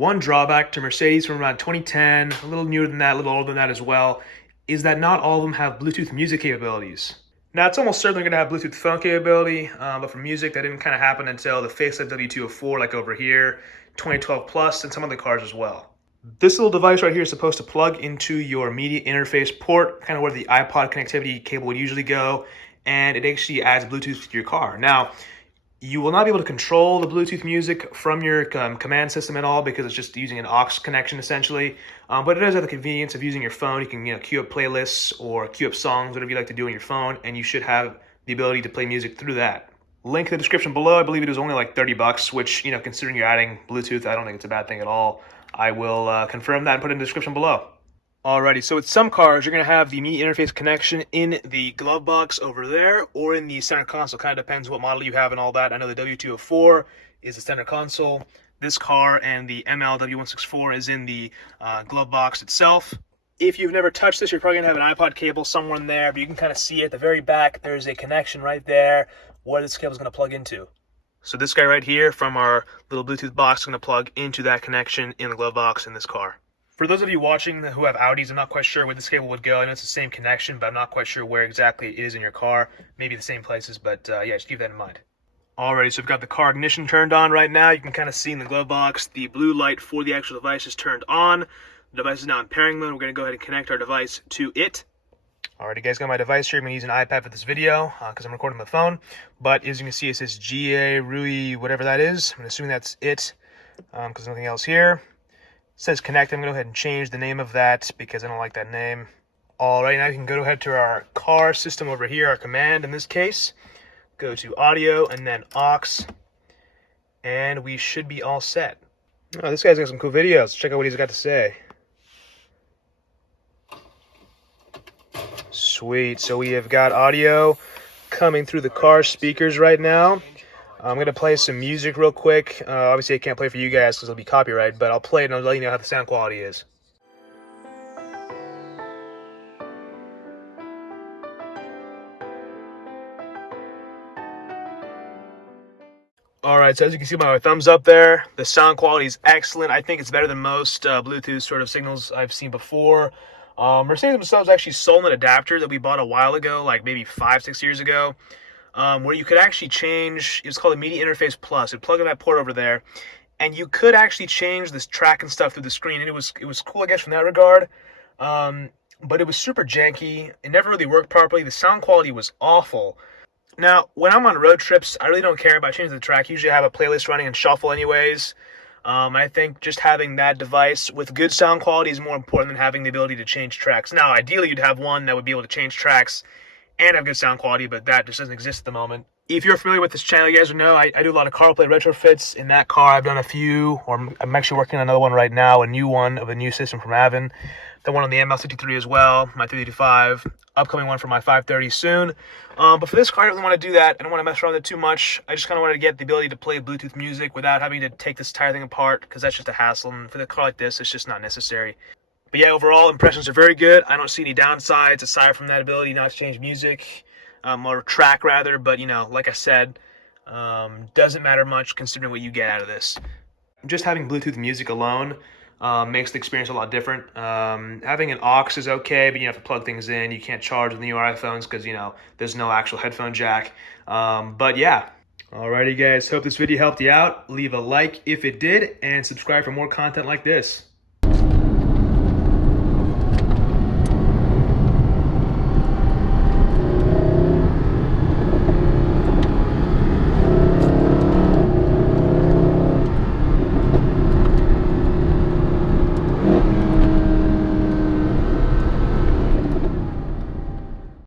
One drawback to Mercedes from around 2010, a little newer than that, a little older than that as well, is that not all of them have Bluetooth music capabilities. Now, it's almost certainly going to have Bluetooth phone capability, but for music, that didn't kind of happen until the facelift W204, like over here, 2012 Plus, and some other cars as well. This little device right here is supposed to plug into your media interface port, kind of where the iPod connectivity cable would usually go, and it actually adds Bluetooth to your car. Now, you will not be able to control the Bluetooth music from your command system at all because it's just using an aux connection essentially. But it does have the convenience of using your phone. You can queue up playlists or queue up songs, whatever you like to do on your phone, and you should have the ability to play music through that. Link in the description below. I believe it is only like $30, which, considering you're adding Bluetooth, I don't think it's a bad thing at all. I will confirm that and put it in the description below. Alrighty, so with some cars, you're going to have the media interface connection in the glove box over there or in the center console. Kind of depends what model you have and all that. I know the W204 is the center console. This car and the ML W164 is in the glove box itself. If you've never touched this, you're probably going to have an iPod cable somewhere in there, but you can kind of see at the very back, there's a connection right there where this cable is going to plug into. So this guy right here from our little Bluetooth box is going to plug into that connection in the glove box in this car. For those of you watching who have Audis, I'm not quite sure where this cable would go. I know it's the same connection, but I'm not quite sure where exactly it is in your car. Maybe the same places, but yeah, just keep that in mind. Alrighty, so we've got the car ignition turned on right now. You can kind of see in the glove box, the blue light for the actual device is turned on. The device is now in pairing mode. We're going to go ahead and connect our device to it. Alrighty, guys, got my device here. I'm going to use an iPad for this video because I'm recording my phone. But as you can see, it says GA, Rui, whatever that is. I'm assuming that's it because there's nothing else here. It says connect. I'm going to go ahead and change the name of that because I don't like that name. All right, now you can go ahead to our car system over here, our command in this case. Go to audio and then aux, and we should be all set. Oh, this guy's got some cool videos. Check out what he's got to say. Sweet. So we have got audio coming through the car speakers right now. I'm going to play some music real quick. Obviously, I can't play for you guys because it'll be copyright, but I'll play it and I'll let you know how the sound quality is. Alright, so as you can see by my thumbs up there, the sound quality is excellent. I think it's better than most Bluetooth sort of signals I've seen before. Mercedes themselves actually sold an adapter that we bought a while ago, like maybe 5-6 years ago. Where you could actually change, it's called a Media Interface Plus. You'd plug in that port over there, and you could actually change this track and stuff through the screen, and it was cool, I guess, from that regard. But it was super janky. It never really worked properly. The sound quality was awful. Now, when I'm on road trips, I really don't care about changing the track. Usually I have a playlist running and shuffle anyways. I think just having that device with good sound quality is more important than having the ability to change tracks. Now, ideally, you'd have one that would be able to change tracks and have good sound quality, but that just doesn't exist at the moment. If you're familiar with this channel, you guys would know I do a lot of CarPlay retrofits. In that car, I've done a few, or I'm actually working on another one right now, a new one of a new system from Avon. The one on the ML63 as well, my 385, upcoming one for my 530 soon. But for this car, I don't really want to do that. I don't want to mess around with it too much. I just kind of wanted to get the ability to play Bluetooth music without having to take this entire thing apart, because that's just a hassle. And for the car like this, it's just not necessary. But yeah, overall, impressions are very good. I don't see any downsides aside from that ability not to change music, or track rather. But, like I said, doesn't matter much considering what you get out of this. Just having Bluetooth music alone makes the experience a lot different. Having an aux is okay, but you have to plug things in. You can't charge with newer iPhones because, there's no actual headphone jack. But yeah. Alrighty, guys. Hope this video helped you out. Leave a like if it did, and subscribe for more content like this.